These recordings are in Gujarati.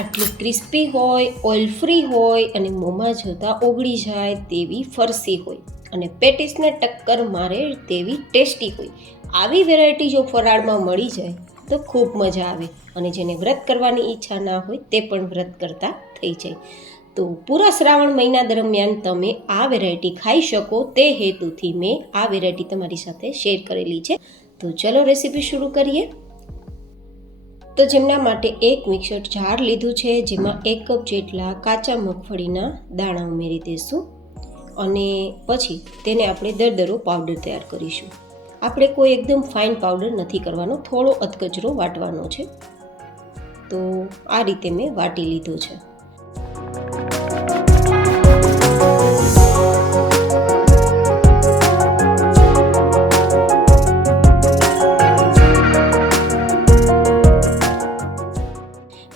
આટલી ક્રિસ્પી હોય, ઓઇલ ફ્રી હોય અને મોંમાં જતાં ઓગળી જાય તેવી ફરસી હોય અને પેટીસને ટક્કર મારે તેવી ટેસ્ટી હોય. આવી વેરાયટી જો ફરાળમાં મળી જાય તો ખૂબ મજા આવે અને જેને વ્રત કરવાની ઈચ્છા ના હોય તે પણ વ્રત કરતા થઈ જાય. તો પૂરા શ્રાવણ મહિના દરમિયાન તમે આ વેરાયટી ખાઈ શકો તે હેતુથી મેં આ વેરાયટી તમારી સાથે શેર કરેલી છે. તો ચલો રેસીપી શરૂ કરીએ. તો જેમના માટે એક મિક્સર જાર લીધું છે, જેમાં 1 કપ જેટલા કાચા મગફળીના દાણા ઉમેરી દઈશું અને પછી તેને આપણે દરદરો પાવડર તૈયાર કરીશું. આપણે કોઈ એકદમ ફાઇન પાવડર નથી કરવાનો, થોડો અધકચરો વાટવાનો છે. તો આ રીતે મેં વાટી લીધો છે.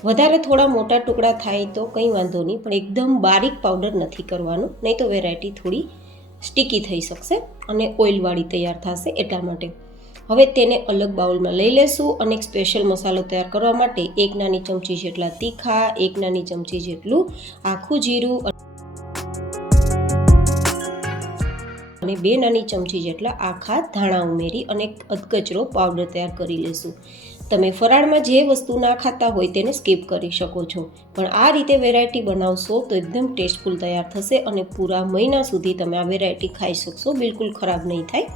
વધારે થોડા મોટા ટુકડા થાય તો કંઈ વાંધો નહીં, પણ એકદમ બારીક પાવડર નથી કરવાનો, નહીં તો વેરાયટી થોડી સ્ટીકી થઈ શકશે અને ઓઇલવાળી તૈયાર થશે. એટલા માટે હવે તેને અલગ બાઉલમાં લઈ લેશું અને એક સ્પેશિયલ મસાલો તૈયાર કરવા માટે 1 નાની ચમચી જેટલા તીખા, 1 નાની ચમચી જેટલું આખું જીરું અને 2 નાની ચમચી જેટલા આખા ધાણા ઉમેરી અને એક અધકચરો પાવડર તૈયાર કરી લેશું. તમે ફરાળમાં જે વસ્તુ ના ખાતા હોય તેને સ્કીપ કરી શકો છો, પણ આ રીતે વેરાયટી બનાવશો તો એકદમ ટેસ્ટફુલ તૈયાર થશે અને પૂરા મહિના સુધી તમે આ વેરાયટી ખાઈ શકશો, બિલકુલ ખરાબ નહીં થાય.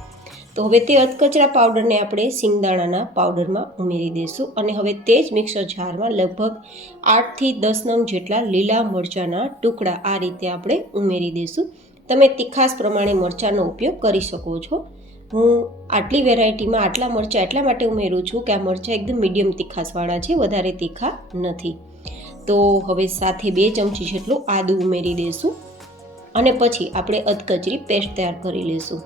તો હવે તે અધકચરા પાવડરને આપણે સિંગદાણાના પાવડરમાં ઉમેરી દઈશું અને હવે તે જ મિક્સર જારમાં લગભગ 8 થી 10 નંગ જેટલા લીલા મરચાંના ટુકડા આ રીતે આપણે ઉમેરી દઈશું. તમે તીખાસ પ્રમાણે મરચાંનો ઉપયોગ કરી શકો છો. હું આટલી વેરાયટીમાં આટલા મરચાં એટલા માટે ઉમેરું છું કે આ મરચાં એકદમ મીડિયમ તીખાસવાળા છે, વધારે તીખા નથી. તો હવે સાથે 2 ચમચી જેટલું આદું ઉમેરી દઈશું અને પછી આપણે અધકચરી પેસ્ટ તૈયાર કરી લઈશું.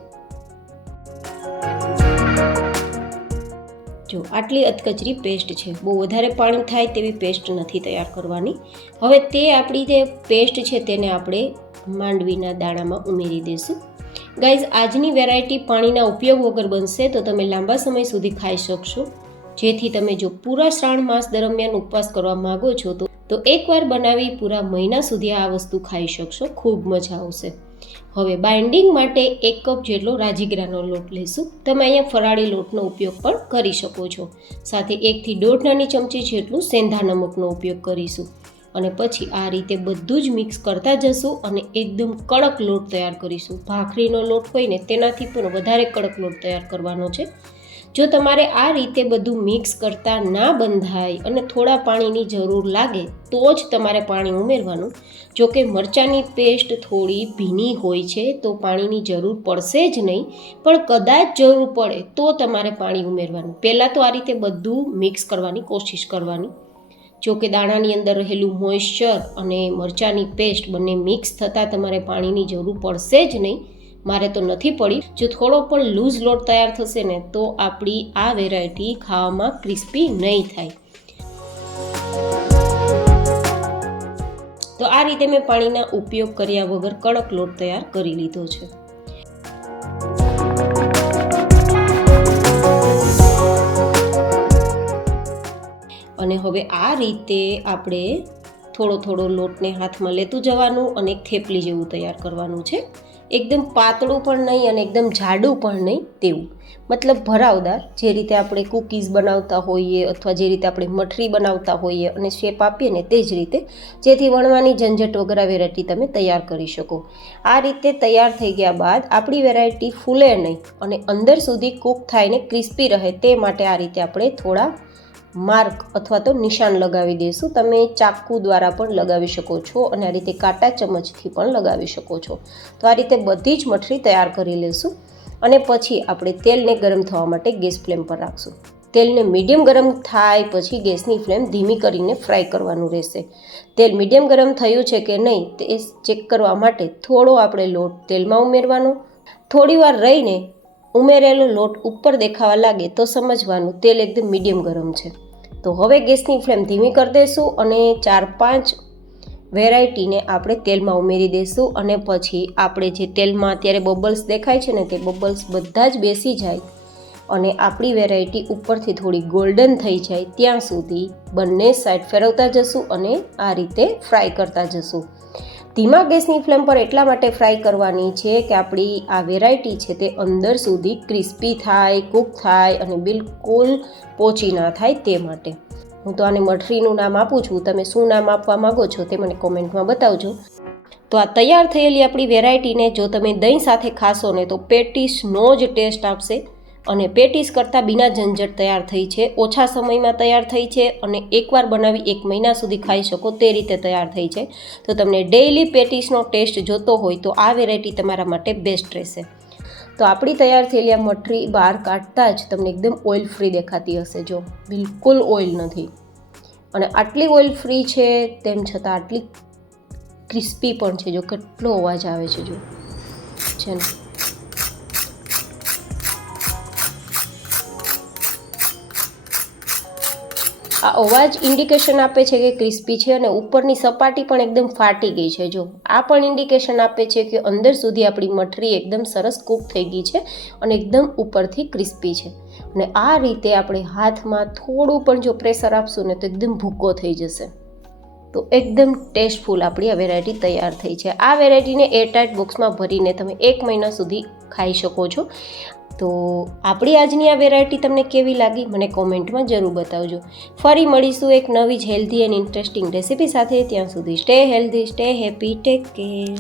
જો આટલી અધકચરી પેસ્ટ છે, બહુ વધારે પાણી થાય તેવી પેસ્ટ નથી તૈયાર કરવાની. હવે તે આપણી જે પેસ્ટ છે તેને આપણે માંડવીના દાણામાં ઉમેરી દઈશું. ગાઈઝ, આજની વેરાયટી પાણીના ઉપયોગ વગર બનશે તો તમે લાંબા સમય સુધી ખાઈ શકશો. જેથી તમે જો પૂરા શ્રાવણ માસ દરમિયાન ઉપવાસ કરવા માગો છો તો એકવાર બનાવી પૂરા મહિના સુધી આ વસ્તુ ખાઈ શકશો, ખૂબ મજા આવશે. હવે બાઇન્ડિંગ માટે 1 કપ જેટલો રાજીગરાનો લોટ લઈશું. તમે અહીંયા ફરાળી લોટનો ઉપયોગ પણ કરી શકો છો. સાથે 1 થી 1.5 નાની ચમચી જેટલું સેંધા નમકનો ઉપયોગ કરીશું અને પછી આ રીતે બધું જ મિક્સ કરતા જશું અને એકદમ કડક લોટ તૈયાર કરીશું. ભાખરીનો લોટ હોય ને તેનાથી પણ વધારે કડક લોટ તૈયાર કરવાનો છે. જો તમારે આ રીતે બધું મિક્સ કરતા ના બંધાય અને થોડા પાણીની જરૂર લાગે તો જ તમારે પાણી ઉમેરવાનું. જો કે મરચાંની પેસ્ટ થોડી ભીની હોય છે તો પાણીની જરૂર પડશે જ નહીં, પણ કદાચ જરૂર પડે તો તમારે પાણી ઉમેરવાનું. પહેલાં તો આ રીતે બધું મિક્સ કરવાની કોશિશ કરવાની. જો કે દાણાની અંદર રહેલું મોઇશ્ચર અને મરચાંની પેસ્ટ બંને મિક્સ થતાં તમારે પાણીની જરૂર પડશે જ નહીં. મારે તો નથી પડી. જો થોડો પણ લૂઝ લોટ તૈયાર થશે ને તો આપણી આ વેરાયટી ખાવામાં ક્રિસ્પી નહીં થાય. તો આ રીતે મેં પાણીના ઉપયોગ કર્યા વગર કડક લોટ તૈયાર કરી લીધો છે. અને હવે આ રીતે આપણે થોડો લોટને હાથમાં લેતું જવાનું અને એક થેપલી જેવું તૈયાર કરવાનું છે. એકદમ પાતળું પણ નહીં અને એકદમ જાડું પણ નહીં તેવું, મતલબ ભરાવદાર. જે રીતે આપણે કૂકીઝ બનાવતા હોઈએ અથવા જે રીતે આપણે મઠરી બનાવતા હોઈએ અને શેપ આપીએ ને તે જ રીતે, જેથી વણવાની ઝંઝટ વગર આ વેરાયટી તમે તૈયાર કરી શકો. આ રીતે તૈયાર થઈ ગયા બાદ આપણી વેરાયટી ફૂલે નહીં અને અંદર સુધી કૂક થાય ને ક્રિસ્પી રહે તે માટે આ રીતે આપણે થોડા માર્ક અથવા તો નિશાન લગાવી દઈશું. તમે ચાકુ દ્વારા પણ લગાવી શકો છો અને આ રીતે કાંટા ચમચથી પણ લગાવી શકો છો. તો આ રીતે બધી જ મઠરી તૈયાર કરી લઈશું અને પછી આપણે તેલને ગરમ થવા માટે ગેસ ફ્લેમ પર રાખશું. તેલને મીડિયમ ગરમ થાય પછી ગેસની ફ્લેમ ધીમી કરીને ફ્રાય કરવાનું રહેશે. તેલ મીડિયમ ગરમ થયું છે કે નહીં તે ચેક કરવા માટે થોડો આપણે લોટ તેલમાં ઉમેરવાનો. થોડી વાર રહીને ઉમેરેલો લોટ ઉપર દેખાવા લાગે તો સમજવાનું તેલ એકદમ મીડિયમ ગરમ છે. તો હવે ગેસની ફ્લેમ ધીમી કરી દઈશું અને 4-5 વેરાયટીને આપણે તેલમાં ઉમેરી દઈશું અને પછી આપણે જે તેલમાં અત્યારે બબલ્સ દેખાય છે ને તે બબલ્સ બધા જ બેસી જાય અને આપણી વેરાયટી ઉપરથી થોડી ગોલ્ડન થઈ જાય ત્યાં સુધી બંને સાઈડ ફેરવતા જશું અને આ રીતે ફ્રાય કરતા જશું. ધીમા ગેસની ફ્લેમ પર એટલા માટે ફ્રાય કરવાની છે કે આપણી આ વેરાયટી છે તે અંદર સુધી ક્રિસ્પી થાય, કૂક થાય અને બિલકુલ પોચી ના થાય તે માટે. હું તો આને મઠરીનું નામ આપું છું, તમે શું નામ આપવા માગો છો તે મને કોમેન્ટમાં બતાવજો. તો આ તૈયાર થયેલી આપણી વેરાયટીને જો તમે દહીં સાથે ખાશો ને તો પેટીસનો જ ટેસ્ટ આપશે. અને પેટીસ કરતાં બિના ઝંઝટ તૈયાર થઈ છે, ઓછા સમયમાં તૈયાર થઈ છે અને એકવાર બનાવી 1 મહિના સુધી ખાઈ શકો તે રીતે તૈયાર થઈ છે. તો તમને ડેઇલી પેટીસનો ટેસ્ટ જોતો હોય તો આ વેરાયટી તમારા માટે બેસ્ટ રહેશે. તો આપણી તૈયાર થયેલી આ મઠરી બહાર કાઢતા જ તમને એકદમ ઓઇલ ફ્રી દેખાતી હશે. જો બિલકુલ ઓઇલ નથી અને આટલી ઓઇલ ફ્રી છે તેમ છતાં આટલી ક્રિસ્પી પણ છે. જો કેટલો અવાજ આવે છે, જો છે ને. આ અવાજ ઇન્ડિકેશન આપે છે કે ક્રિસ્પી છે અને ઉપરની સપાટી પણ એકદમ ફાટી ગઈ છે. જો આ પણ ઇન્ડિકેશન આપે છે કે અંદર સુધી આપણી મઠરી એકદમ સરસ કૂક થઈ ગઈ છે અને એકદમ ઉપરથી ક્રિસ્પી છે. અને આ રીતે આપણે હાથમાં થોડું પણ જો પ્રેશર આપશું ને તો એકદમ ભૂકો થઈ જશે. તો એકદમ ટેસ્ટફુલ આપણી આ વેરાયટી તૈયાર થઈ છે. આ વેરાયટીને એરટાઇટ બોક્સમાં ભરીને તમે 1 મહિના સુધી ખાઈ શકો છો. તો આપણી આજની આ વેરાયટી તમને કેવી લાગી મને કોમેન્ટમાં જરૂર બતાવજો. ફરી મળીશું એક નવી જ હેલ્ધી એન્ડ ઇન્ટરેસ્ટિંગ રેસીપી સાથે. ત્યાં સુધી stay healthy, stay happy, take care.